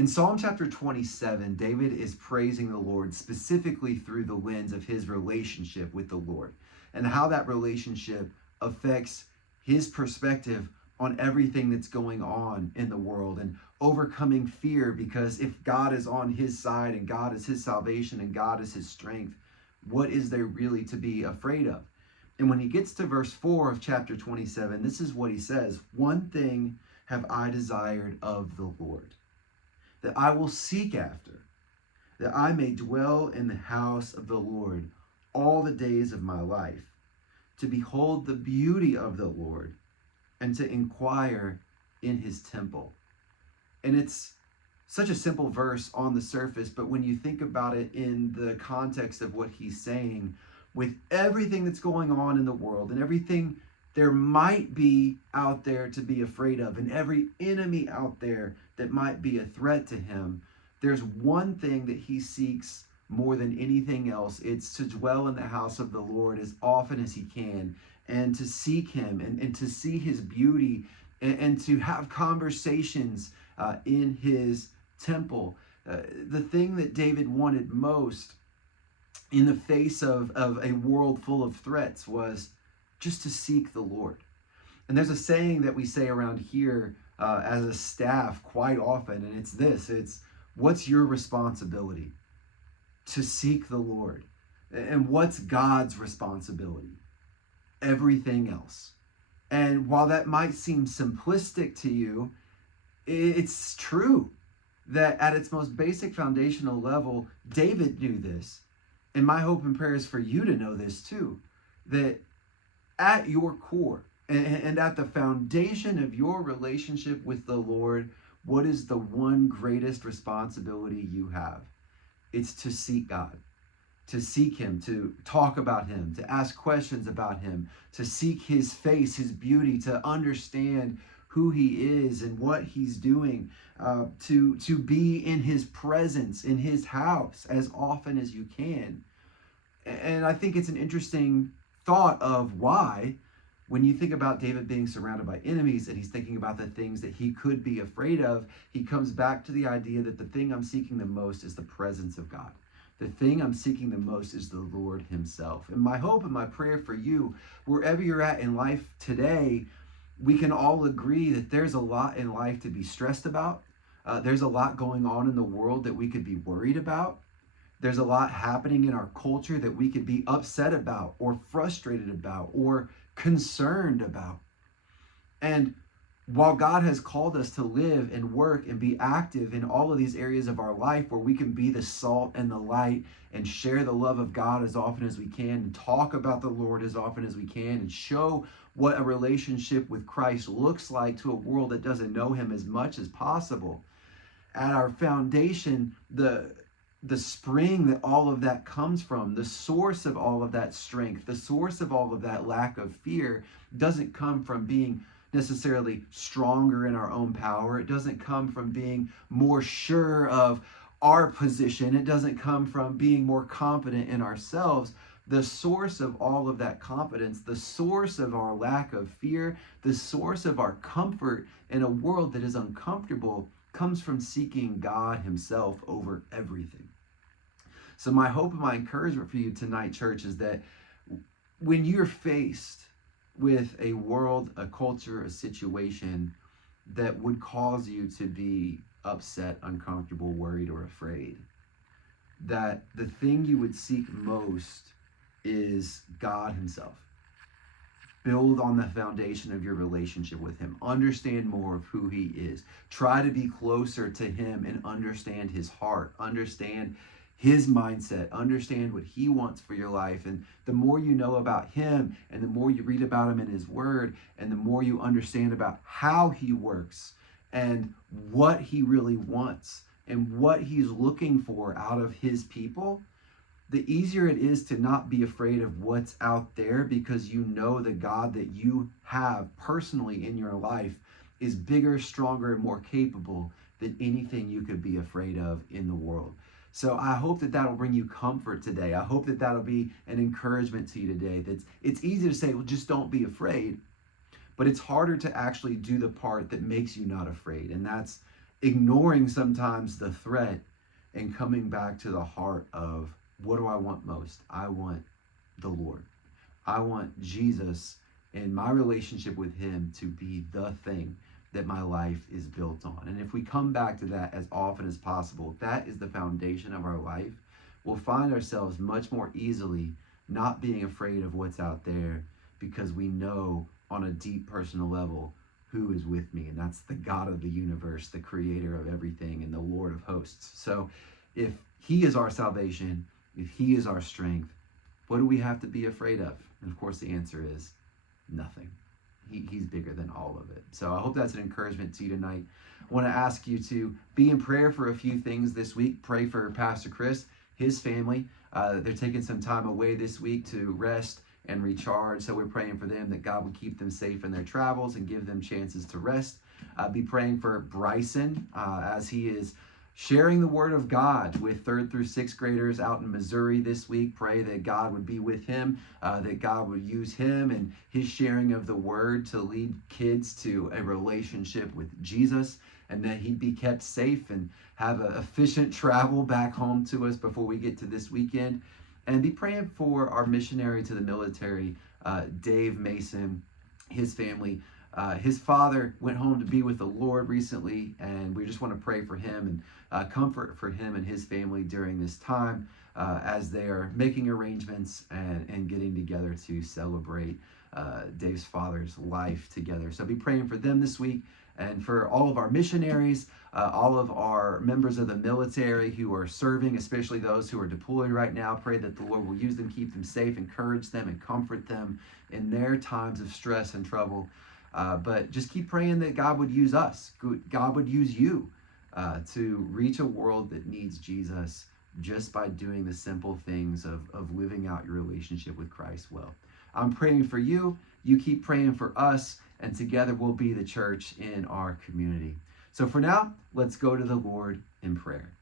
In Psalm chapter 27, David is praising the Lord specifically through the lens of his relationship with the Lord and how that relationship affects his perspective on everything that's going on in the world and overcoming fear, because if God is on his side and God is his salvation and God is his strength, what is there really to be afraid of? And when he gets to verse 4 of chapter 27, this is what he says: "One thing have I desired of the Lord, that I will seek after, that I may dwell in the house of the Lord all the days of my life, to behold the beauty of the Lord and to inquire in his temple." And it's such a simple verse on the surface, but when you think about it in the context of what he's saying, with everything that's going on in the world and everything there might be out there to be afraid of, and every enemy out there that might be a threat to him, there's one thing that he seeks more than anything else. It's to dwell in the house of the Lord as often as he can, and to seek him and to see his beauty, and to have conversations in his temple. The thing that David wanted most in the face of a world full of threats was just to seek the Lord. And there's a saying that we say around here as a staff quite often, and it's this: it's, what's your responsibility? To seek the Lord. And what's God's responsibility? Everything else. And while that might seem simplistic to you, it's true that at its most basic foundational level, David knew this. And my hope and prayer is for you to know this too, that at your core and at the foundation of your relationship with the Lord, what is the one greatest responsibility you have? It's to seek God, to seek him, to talk about him, to ask questions about him, to seek his face, his beauty, to understand who he is and what he's doing, to be in his presence, in his house as often as you can. And I think it's an interesting thought of why, when you think about David being surrounded by enemies and he's thinking about the things that he could be afraid of, he comes back to the idea that the thing I'm seeking the most is the presence of God. The thing I'm seeking the most is the Lord himself. And my hope and my prayer for you, wherever you're at in life today, we can all agree that there's a lot in life to be stressed about. There's a lot going on in the world that we could be worried about. There's a lot happening in our culture that we could be upset about or frustrated about or concerned about. And while God has called us to live and work and be active in all of these areas of our life where we can be the salt and the light and share the love of God as often as we can, and talk about the Lord as often as we can, and show what a relationship with Christ looks like to a world that doesn't know him as much as possible, at our foundation, the spring that all of that comes from, the source of all of that strength, the source of all of that lack of fear, doesn't come from being necessarily stronger in our own power. It doesn't come from being more sure of our position. It doesn't come from being more confident in ourselves. The source of all of that confidence, the source of our lack of fear, the source of our comfort in a world that is uncomfortable, comes from seeking God himself over everything. So my hope and my encouragement for you tonight, church, is that when you're faced with a world, a culture, a situation that would cause you to be upset, uncomfortable, worried, or afraid, that the thing you would seek most is God himself. Build on the foundation of your relationship with him. Understand more of who he is. Try to be closer to him and understand his heart. Understand his mindset. Understand what he wants for your life. And the more you know about him, and the more you read about him in his word, and the more you understand about how he works and what he really wants and what he's looking for out of his people, the easier it is to not be afraid of what's out there, because you know the God that you have personally in your life is bigger, stronger, and more capable than anything you could be afraid of in the world. So I hope that that'll bring you comfort today. I hope that that'll be an encouragement to you today. It's easy to say, well, just don't be afraid. But it's harder to actually do the part that makes you not afraid. And that's ignoring sometimes the threat and coming back to the heart of, what do I want most? I want the Lord. I want Jesus and my relationship with him to be the thing that my life is built on. And if we come back to that as often as possible, that is the foundation of our life, we'll find ourselves much more easily not being afraid of what's out there, because we know on a deep personal level who is with me, and that's the God of the universe, the creator of everything, and the Lord of hosts. So if he is our salvation, if he is our strength, what do we have to be afraid of? And of course the answer is nothing. He's bigger than all of it. So I hope that's an encouragement to you tonight. I want to ask you to be in prayer for a few things this week. Pray for Pastor Chris, his family. They're taking some time away this week to rest and recharge. So we're praying for them, that God would keep them safe in their travels and give them chances to rest. Be praying for Bryson as he is sharing the word of God with 3rd through 6th graders out in Missouri this week. Pray that God would be with him, that God would use him and his sharing of the word to lead kids to a relationship with Jesus, and that he'd be kept safe and have an efficient travel back home to us before we get to this weekend. And be praying for our missionary to the military, Dave Mason, his family. His father went home to be with the Lord recently, and we just want to pray for him and comfort for him and his family during this time as they are making arrangements and getting together to celebrate Dave's father's life together. So be praying for them this week, and for all of our missionaries, all of our members of the military who are serving, especially those who are deployed right now. Pray that the Lord will use them, keep them safe, encourage them, and comfort them in their times of stress and trouble. But just keep praying that God would use us. God would use you to reach a world that needs Jesus, just by doing the simple things of living out your relationship with Christ well. I'm praying for you. You keep praying for us, and together we'll be the church in our community. So for now, let's go to the Lord in prayer.